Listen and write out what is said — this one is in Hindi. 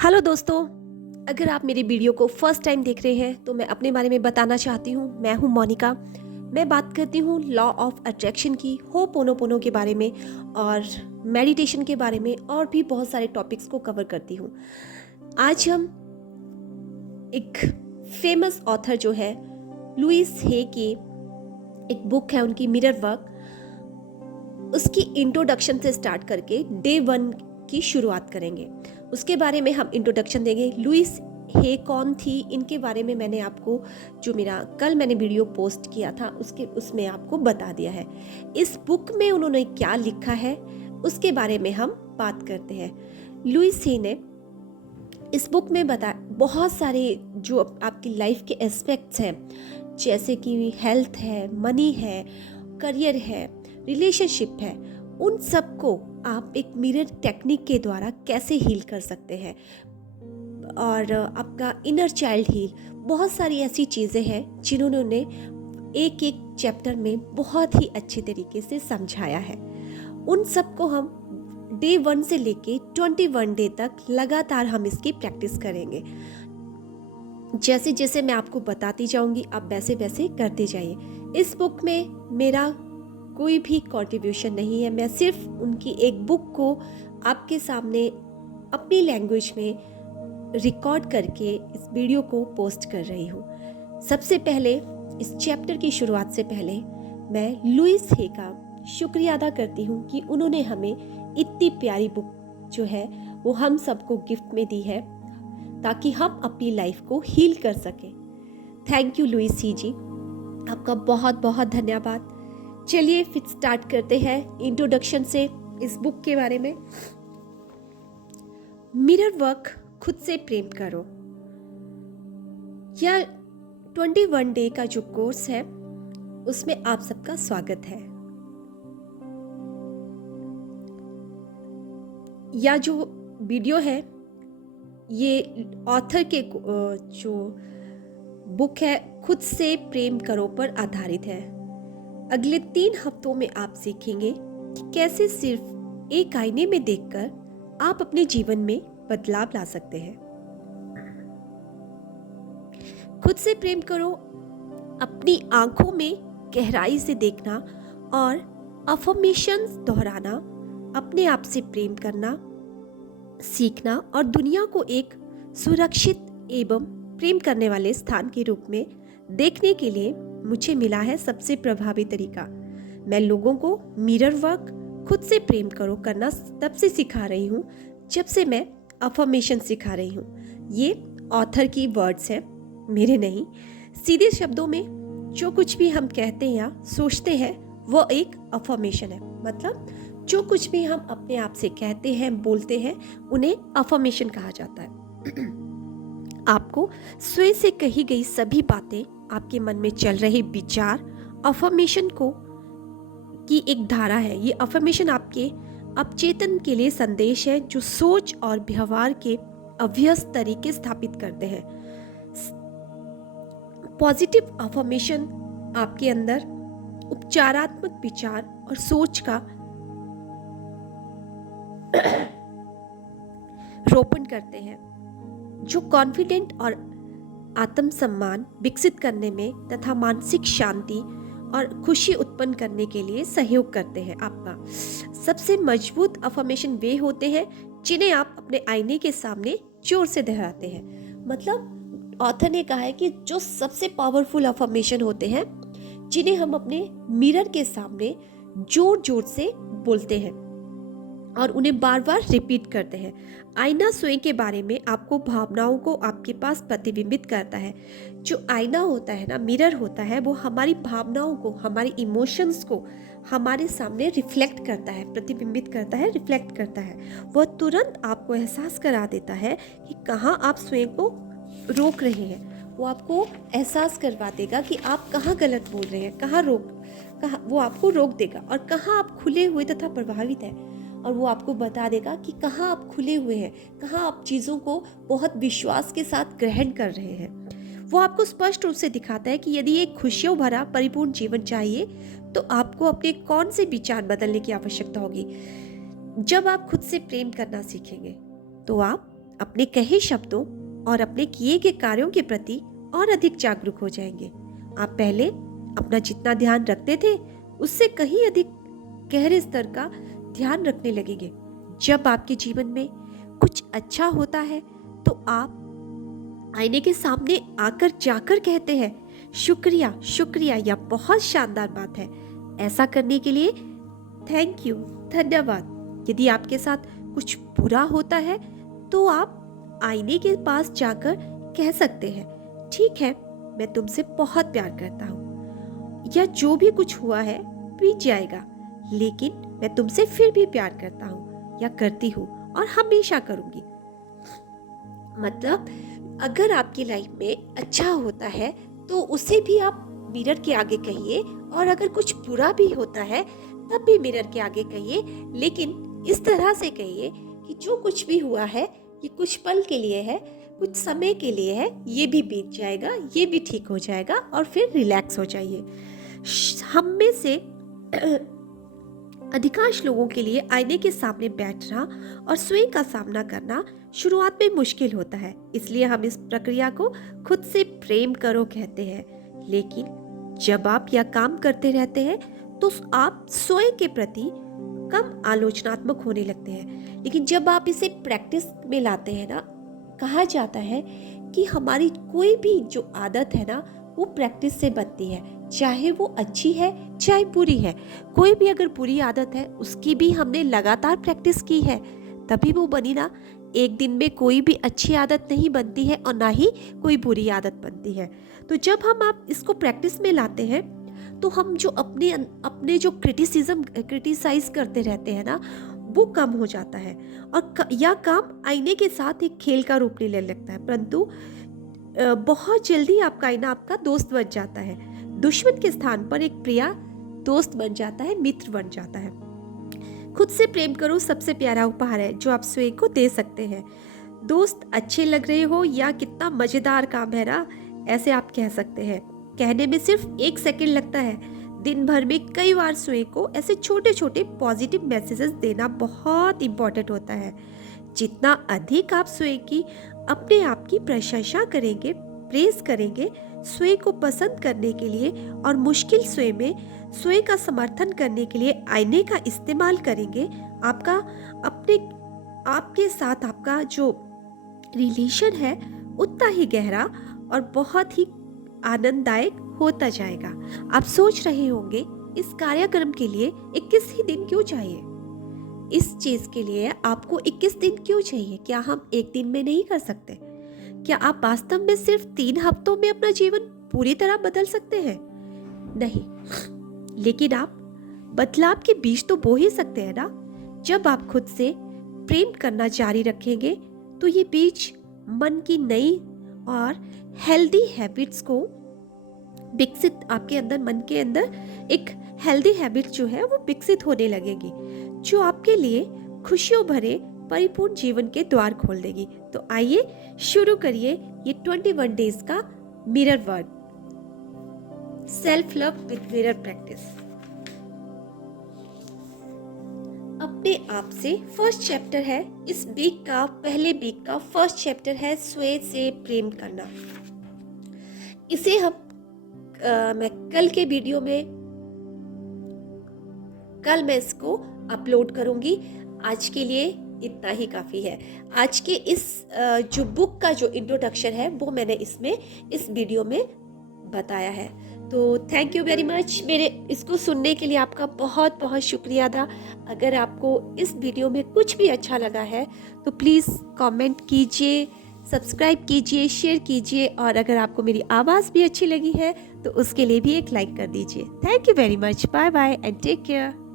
हेलो दोस्तों, अगर आप मेरी वीडियो को फर्स्ट टाइम देख रहे हैं तो मैं अपने बारे में बताना चाहती हूँ। मैं हूँ मोनिका। मैं बात करती हूँ लॉ ऑफ अट्रैक्शन की, होपोनोपोनो के बारे में और मेडिटेशन के बारे में और भी बहुत सारे टॉपिक्स को कवर करती हूँ। आज हम एक फेमस ऑथर जो है लुइस हे की एक बुक है उनकी मिरर वर्क, उसकी इंट्रोडक्शन से स्टार्ट करके डे 1 की शुरुआत करेंगे। उसके बारे में हम इंट्रोडक्शन देंगे। लुइस हे कौन थी, इनके बारे में मैंने आपको जो कल मैंने वीडियो पोस्ट किया था उसमें आपको बता दिया है। इस बुक में उन्होंने क्या लिखा है उसके बारे में हम बात करते हैं। लुइस हे ने इस बुक में बहुत सारे जो आपकी लाइफ के एस्पेक्ट्स हैं, जैसे कि हेल्थ है, मनी है, करियर है, रिलेशनशिप है, उन सबको आप एक मिरर टेक्निक के द्वारा कैसे हील कर सकते हैं। और आपका इनर चाइल्ड हील, बहुत सारी ऐसी चीज़ें हैं जिन्होंने एक एक चैप्टर में बहुत ही अच्छे तरीके से समझाया है। उन सबको हम डे 1 से लेके 21 डे तक लगातार हम इसकी प्रैक्टिस करेंगे। जैसे जैसे मैं आपको बताती जाऊंगी आप वैसे वैसे करते जाइए। इस बुक में मेरा कोई भी कंट्रीब्यूशन नहीं है, मैं सिर्फ उनकी एक बुक को आपके सामने अपनी लैंग्वेज में रिकॉर्ड करके इस वीडियो को पोस्ट कर रही हूँ। सबसे पहले इस चैप्टर की शुरुआत से पहले मैं लुइस हे का शुक्रिया अदा करती हूँ कि उन्होंने हमें इतनी प्यारी बुक जो है वो हम सबको गिफ्ट में दी है ताकि हम अपनी लाइफ को हील कर सकें। थैंक यू लुइस ही जी, आपका बहुत बहुत धन्यवाद। चलिए फिर स्टार्ट करते हैं इंट्रोडक्शन से इस बुक के बारे में। मिरर वर्क, खुद से प्रेम करो, यह 21 डे का जो कोर्स है उसमें आप सबका स्वागत है। यह जो वीडियो है ये ऑथर के जो बुक है खुद से प्रेम करो पर आधारित है। अगले 3 हफ्तों में आप सीखेंगे कि कैसे सिर्फ एक आईने में देखकर आप अपने जीवन में बदलाव ला सकते हैं। खुद से प्रेम करो, अपनी आंखों में गहराई से देखना और अफर्मेशंस दोहराना, अपने आप से प्रेम करना सीखना और दुनिया को एक सुरक्षित एवं प्रेम करने वाले स्थान के रूप में देखने के लिए मुझे मिला है सबसे प्रभावी तरीका। मैं लोगों को मिरर वर्क, खुद से प्रेम करो करना तब से सिखा रही हूँ जब से मैं अफर्मेशन सिखा रही हूँ। ये ऑथर की वर्ड्स हैं, मेरे नहीं। सीधे शब्दों में जो कुछ भी हम कहते हैं या सोचते हैं वो एक अफर्मेशन है। मतलब जो कुछ भी हम अपने आप से कहते हैं, बोलते हैं, उन्हें अफर्मेशन कहा जाता है। आपको स्वयं से कही गई सभी बातें, आपके मन में चल रहे विचार अफर्मेशन को की एक धारा है। ये अफर्मेशन आपके अपचेतन के लिए संदेश है जो सोच और व्यवहार के अभ्यस्त तरीके स्थापित करते हैं। पॉजिटिव अफर्मेशन आपके अंदर उपचारात्मक विचार और सोच का रोपण करते हैं जो कॉन्फिडेंट और आत्मसम्मान विकसित करने में तथा मानसिक शांति और खुशी उत्पन्न करने के लिए सहयोग करते हैं। आपका सबसे मजबूत अफर्मेशन वे होते हैं जिन्हें आप अपने आईने के सामने जोर से दोहराते हैं। मतलब ऑथर ने कहा है कि जो सबसे पावरफुल अफर्मेशन होते हैं जिन्हें हम अपने मिरर के सामने जोर जोर से बोलते हैं और उन्हें बार बार रिपीट करते हैं। आईना स्वयं के बारे में आपको भावनाओं को आपके पास प्रतिबिंबित करता है। जो आईना होता है ना, मिरर होता है, वो हमारी भावनाओं को, हमारी इमोशंस को हमारे सामने रिफ्लेक्ट करता है, प्रतिबिंबित करता है, रिफ्लेक्ट करता है। वह तुरंत आपको एहसास करा देता है कि कहाँ आप स्वयं को रोक रहे हैं। वो आपको एहसास करवा देगा कि आप कहाँ गलत बोल रहे हैं, कहाँ वो आपको रोक देगा और कहाँ आप खुले हुए तथा प्रभावित हैं। और वो आपको बता देगा कि कहाँ आप खुले हुए हैं, कहाँ आप चीज़ों को बहुत विश्वास के साथ ग्रहण कर रहे हैं। वो आपको स्पष्ट रूप से दिखाता है कि यदि एक खुशियों भरा परिपूर्ण जीवन चाहिए तो आपको अपने कौन से विचार बदलने की आवश्यकता होगी। जब आप खुद से प्रेम करना सीखेंगे तो आप अपने कहे शब्दों और अपने किए गए कार्यों के प्रति और अधिक जागरूक हो जाएंगे। आप पहले अपना जितना ध्यान रखते थे उससे कहीं अधिक गहरे स्तर का ध्यान रखने लगेंगे। जब आपके जीवन में कुछ अच्छा होता है तो आप आईने के सामने आकर जाकर कहते हैं शुक्रिया शुक्रिया, या बहुत शानदार बात है। ऐसा करने के लिए थैंक यू, धन्यवाद। यदि आपके साथ कुछ बुरा होता है तो आप आईने के पास जाकर कह सकते हैं ठीक है, मैं तुमसे बहुत प्यार करता हूँ, या जो भी कुछ हुआ है बीत जाएगा, लेकिन मैं तुमसे फिर भी प्यार करता हूँ या करती हूँ और हमेशा करूँगी। मतलब अगर आपकी लाइफ में अच्छा होता है तो उसे भी आप मिरर के आगे कहिए, और अगर कुछ बुरा भी होता है तब भी मिरर के आगे कहिए, लेकिन इस तरह से कहिए कि जो कुछ भी हुआ है ये कुछ पल के लिए है, कुछ समय के लिए है, ये भी बीत जाएगा, ये भी ठीक हो जाएगा, और फिर रिलैक्स हो जाइए। हम में से अधिकांश लोगों के लिए आईने के सामने बैठना और स्वयं का सामना करना शुरुआत में मुश्किल होता है, इसलिए हम इस प्रक्रिया को खुद से प्रेम करो कहते हैं। लेकिन जब आप यह काम करते रहते हैं तो आप स्वयं के प्रति कम आलोचनात्मक होने लगते हैं। लेकिन जब आप इसे प्रैक्टिस में लाते हैं ना, कहा जाता है कि हमारी कोई भी जो आदत है ना वो प्रैक्टिस से बनती है, चाहे वो अच्छी है चाहे बुरी है। कोई भी अगर बुरी आदत है उसकी भी हमने लगातार प्रैक्टिस की है तभी वो बनी ना। एक दिन में कोई भी अच्छी आदत नहीं बनती है और ना ही कोई बुरी आदत बनती है। तो जब हम आप इसको प्रैक्टिस में लाते हैं तो हम जो अपने जो क्रिटिसाइज करते रहते हैं ना वो कम हो जाता है, और यह काम आईने के साथ एक खेल का रूप लेने लगता है। परंतु बहुत जल्दी आपका आईना आपका दोस्त बन जाता है, दुश्मन के स्थान पर एक प्रिय दोस्त बन जाता है, मित्र बन जाता है। खुद से प्रेम करो सबसे प्यारा उपहार है जो आप स्वयं को दे सकते हैं। दोस्त अच्छे लग रहे हो या कितना मजेदार काम है ना, ऐसे आप कह सकते हैं। कहने में सिर्फ 1 सेकंड लगता है, दिन भर में कई बार स्वयं को ऐसे छोटे छोटे पॉजिटिव मैसेजेस देना बहुत इंपॉर्टेंट होता है। जितना अधिक आप स्वयं की अपने आप की प्रशंसा करेंगे, प्रेज करेंगे, स्वयं को पसंद करने के लिए और मुश्किल स्वयं में स्वयं का समर्थन करने के लिए आईने का इस्तेमाल करेंगे, आपके साथ आपका जो रिलेशन है उतना ही गहरा और बहुत ही आनंददायक होता जाएगा। आप सोच रहे होंगे इस कार्यक्रम के लिए 21 ही दिन क्यों चाहिए? इस चीज के लिए आपको 21 दिन क्यों चाहिए? क्या हम एक दिन में नहीं कर सकते? क्या आप वास्तव में सिर्फ 3 हफ्तों में अपना जीवन पूरी तरह बदल सकते हैं? नहीं, लेकिन आप बदलाव के बीज तो बो ही सकते हैं ना। जब आप खुद से प्रेम करना जारी रखेंगे तो ये बीज मन की नई और हेल्दी हैबिट्स को विकसित आपके अंदर, मन के अंदर एक हेल्दी हैबिट जो है वो विकसित होने लगेगी, जो आपके लिए खुशियों भरे परिपूर्ण जीवन के द्वार खोल देगी। तो आइए शुरू करिए ये 21 डेज का mirror work, self love with mirror practice. अपने आप से फर्स्ट चैप्टर है इस वीक का, पहले वीक का फर्स्ट चैप्टर है स्वयं से प्रेम करना। इसे मैं कल के वीडियो में कल मैं इसको अपलोड करूंगी। आज के लिए इतना ही काफ़ी है। आज के इस जो बुक का जो इंट्रोडक्शन है वो मैंने इस वीडियो में बताया है। तो थैंक यू वेरी मच। मेरे इसको सुनने के लिए आपका बहुत बहुत शुक्रिया था। अगर आपको इस वीडियो में कुछ भी अच्छा लगा है तो प्लीज़ कमेंट कीजिए, सब्सक्राइब कीजिए, शेयर कीजिए, और अगर आपको मेरी आवाज़ भी अच्छी लगी है तो उसके लिए भी एक लाइक कर दीजिए। Thank you very much. Bye bye and take care.